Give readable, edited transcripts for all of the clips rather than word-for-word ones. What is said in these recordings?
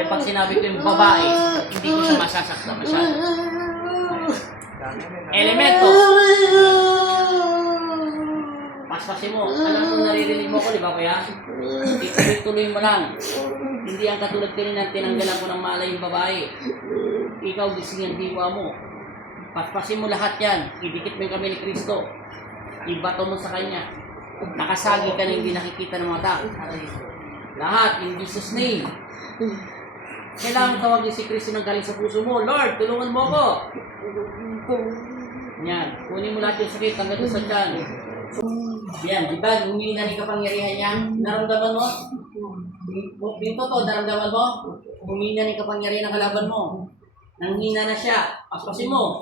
Kaya pag sinabi ko yung babae, hindi ko siya masasaktan masyado. Elemento. Paspasin mo. Alam mo, naririnig mo ko, di ba kuya? Ituloy-tuloy mo lang. Hindi ang katulad kanina, tinanggalan ko ng malay yung babae. Ikaw, gising ang diwa mo. Paspasin mo lahat yan. Idikit mo yung kami ni Kristo. Ibato mo sa Kanya. Nakasagi ka na hindi nakikita ng mata. Lahat, in Jesus' name. Kailangan tawagin si Kristo ng galing sa puso mo. Lord, tulungan mo ako. Yan. Kunin mo lahat yung sakit hanggang sa tiyan. Yan, di ba? Humina ni kapangyarihan niya. Naramdaman mo? Dito to, naramdaman mo? Humina ni kapangyarihan ng kalaban mo. Nanghina na siya. Paspasin mo.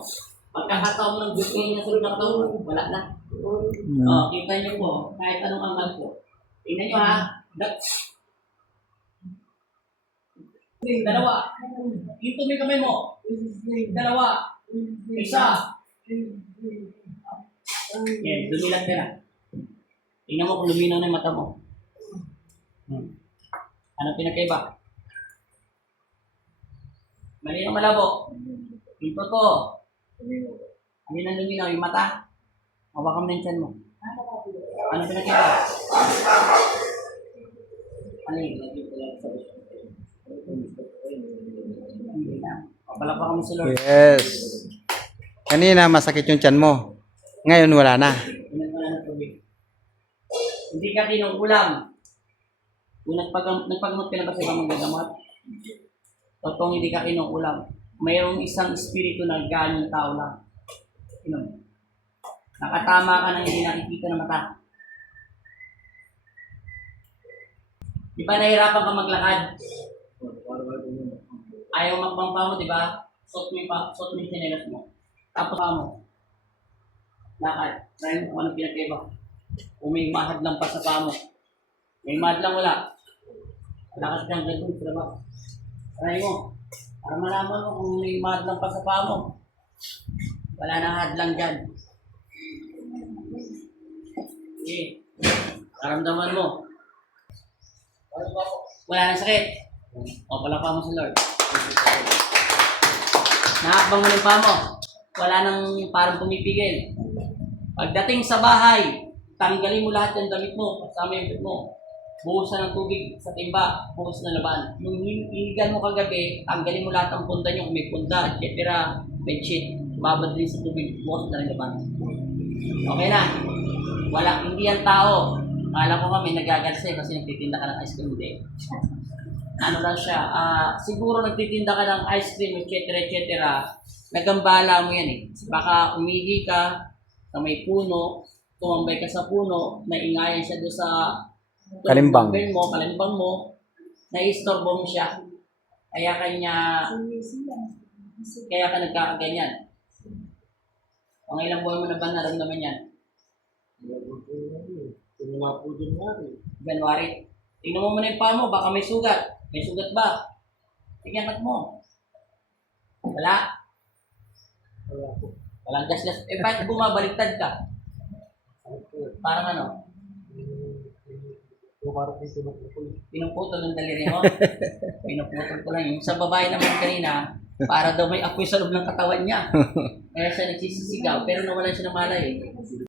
Pagkakataon mo ng gusto niya sa ng katawan, wala na. Kita niyo po, kahit anong angal po. Tingnan niyo ha. Dalawa. Dito may kamay mo. Dalawa. Isa. Yan, dumilat ka na. Tingnan mo kung luminaw na yung mata mo. Anong pinagkaiba? Mali ang malabo. Dito to. Ano yung luminaw? Yung mata? Hawakan mo na yung tiyan mo. Anong pinagkaiba? Ano yung papalapakan mo si Lord. Yes. Kanina masakit yung tiyan mo. Ngayon wala na. Hindi ka kinukulam. Kung nagpagamot ka na ba sa ibang magagamot? Totoong hindi ka kinukulam. Mayroong isang espiritu na ganyang tao lang. Nakatama ka ng hindi nakikita ng mata. Di ba nahirapan ka maglakad? Ayaw magpampa mo, di ba? Suot mo yung sinelas mo. Tapos pa mo. Lakad. Try mo kung anong pinagkaiba. Kung may mahad lang pa sa paa mo. May mahad lang wala. Lakad kang ganun sa labas. Try mo. Para malaman mo kung may mahad lang pa sa paa mo. Wala na hadlang dyan. Okay. Karamdaman mo. Wala nang sakit. O, palapa mo sa Lord. Nakakbang mo ng paa mo. Wala nang parang pumipigil. Pagdating sa bahay, tanggalin mo lahat ng damit mo, kasama yung bed mo. Buhusan ng tubig sa timba, buhos na laban. Yung hinigan mo kagabi, tanggalin mo lahat ng punda nyo, kung may punda, etc. Bedsheet, babad din sa tubig, buhos na laban. Okay na. Wala, hindi yan tao. Kala ko kami nagagalse kasi nagtitinda ka ng ice cream din. Ano lang siya, siguro nagtitinda ka ng ice cream, etc. Nagambala mo yan eh. Baka umihi ka sa may puno, tumambay ka sa puno, naingayan siya doon sa Kalimbang mo, na-istorbo mo siya. Kaya ka nagkakaganyan. Ang ilang buwan mo na ba naramdaman yan? January. Tingnan mo muna yung paa mo, baka may sugat. May sugat ba? Tingnan mo. Wala. Walang gas-gas. Eh, bakit bumabaliktad ka? Parang ano? Pinuputol ng daliri mo? Pinuputol ko lang. Yung sa babae naman kanina, para daw may apoy sa loob ng katawan niya. Kaya siya nagsisisigaw, pero nawalan siya ng malay.